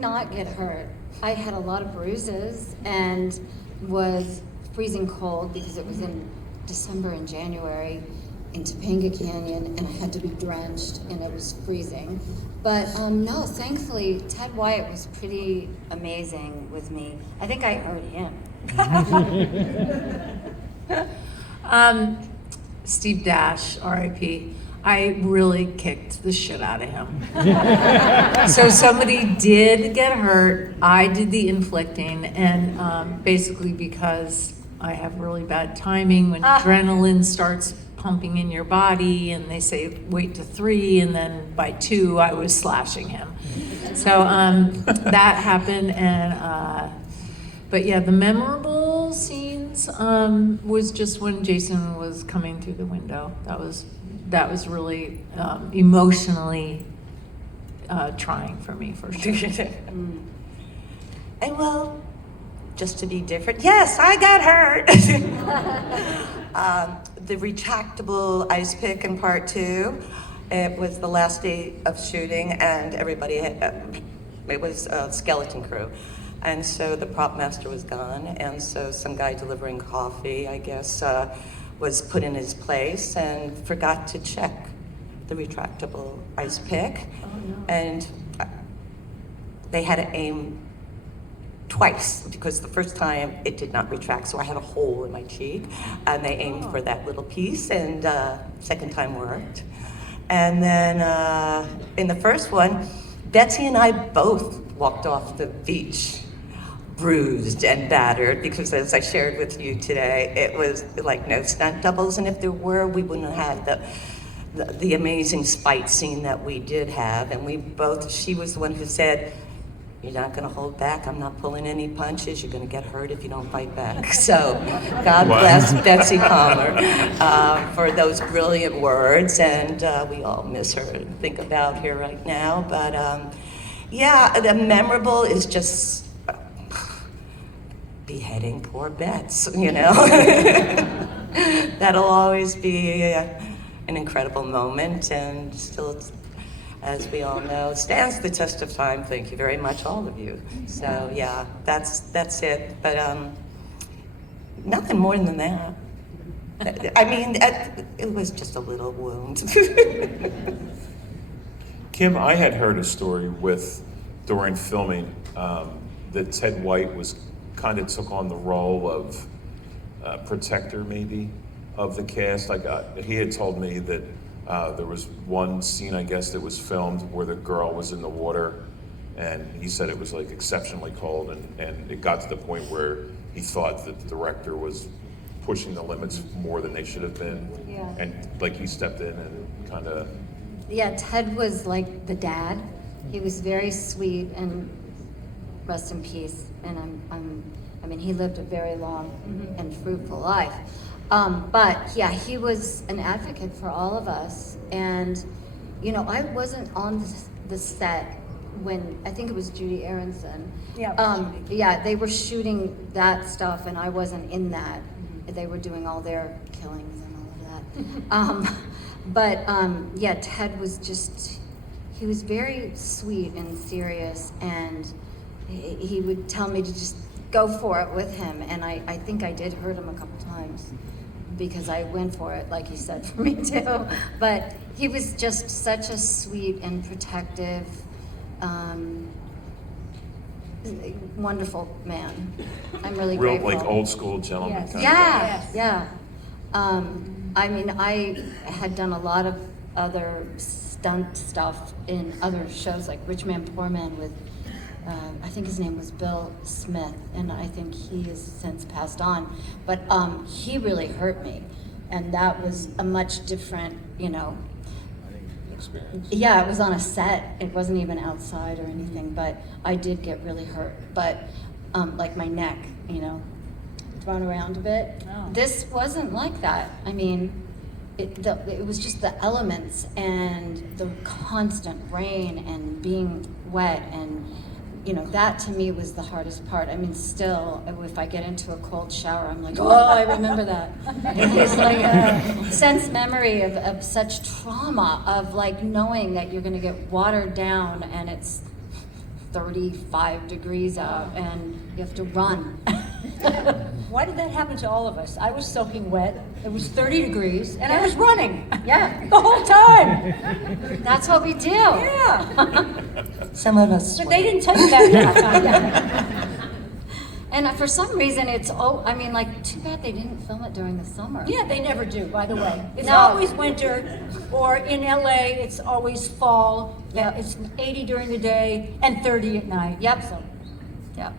Not get hurt. I had a lot of bruises and was freezing cold because it was in December and January in Topanga Canyon, and I had to be drenched and it was freezing. But no, thankfully Ted Wyatt was pretty amazing with me. I think I hurt him. Steve Dash, R.I.P. I really kicked the shit out of him. So somebody did get hurt. I did the inflicting, and basically because I have really bad timing when adrenaline starts pumping in your body, and they say wait to 3, and then by 2 I was slashing him. So that happened, and but yeah, the memorable scenes was just when Jason was coming through the window. That was really emotionally trying for me, for sure. And well, just to be different, yes, I got hurt. The retractable ice pick in part 2, it was the last day of shooting, and everybody had, it was a skeleton crew. And so the prop master was gone, and so some guy delivering coffee, I guess, was put in his place and forgot to check the retractable ice pick. Oh, no. And they had to aim twice because the first time it did not retract, so I had a hole in my cheek, and they aimed for that little piece, and second time worked. And then in the first one, Betsy and I both walked off the beach bruised and battered because, as I shared with you today, it was like no stunt doubles, and if there were, we wouldn't have had the amazing fight scene that we did have. And we both, she was the one who said, "You're not going to hold back. I'm not pulling any punches. You're going to get hurt if you don't fight back." So God bless Betsy Palmer for those brilliant words, and we all miss her and think about her right now. But yeah, the memorable is just beheading poor Bets, you know. That'll always be an incredible moment, and still, as we all know, stands the test of time. Thank you very much, all of you. So yeah, that's it. But nothing more than that. I mean, it was just a little wound. Kim, I had heard a story during filming that Ted White kind of took on the role of protector, maybe, of the cast. He had told me that there was one scene, I guess, that was filmed where the girl was in the water, and he said it was like exceptionally cold, and it got to the point where he thought that the director was pushing the limits more than they should have been. Yeah. And like he stepped in and kind of... Yeah, Ted was like the dad. He was very sweet, and rest in peace. And I mean, he lived a very long and fruitful life. But yeah, he was an advocate for all of us. And, you know, I wasn't on the set when, I think it was Judy Aronson. Yeah. Yeah, they were shooting that stuff, and I wasn't in that. They were doing all their killings and all of that. But yeah, Ted was just, he was very sweet and serious, and he would tell me to just go for it with him, and I think I did hurt him a couple times because I went for it, like he said, for me too. But he was just such a sweet and protective, wonderful man. I'm really Real, grateful. like old school gentleman kind of guy. Yeah, yeah. I mean, I had done a lot of other stunt stuff in other shows, like Rich Man, Poor Man with, I think his name was Bill Smith, and I think he has since passed on. But he really hurt me, and that was a much different, you know, Experience. yeah, it was on a set. It wasn't even outside or anything, but I did get really hurt. But like my neck, you know, thrown around a bit. Oh. This wasn't like that. I mean, it was just the elements and the constant rain and being wet, and you know, that to me was the hardest part. I mean, still, if I get into a cold shower, I'm like, oh, I remember that. It's like a sense memory of such trauma, of like knowing that you're gonna get watered down, and it's 35 degrees out, and you have to run. Why did that happen to all of us? I was soaking wet, it was 30 degrees, and I was running. Yeah, The whole time. that's what we do. Yeah. Some of us. But they didn't tell you that. And for some reason, it's, I mean, like, too bad they didn't film it during the summer. Yeah, they never do, by the way. It's No. always winter, or in LA, it's always fall. Yep. It's 80 during the day and 30 at night. Yep. So, Yep.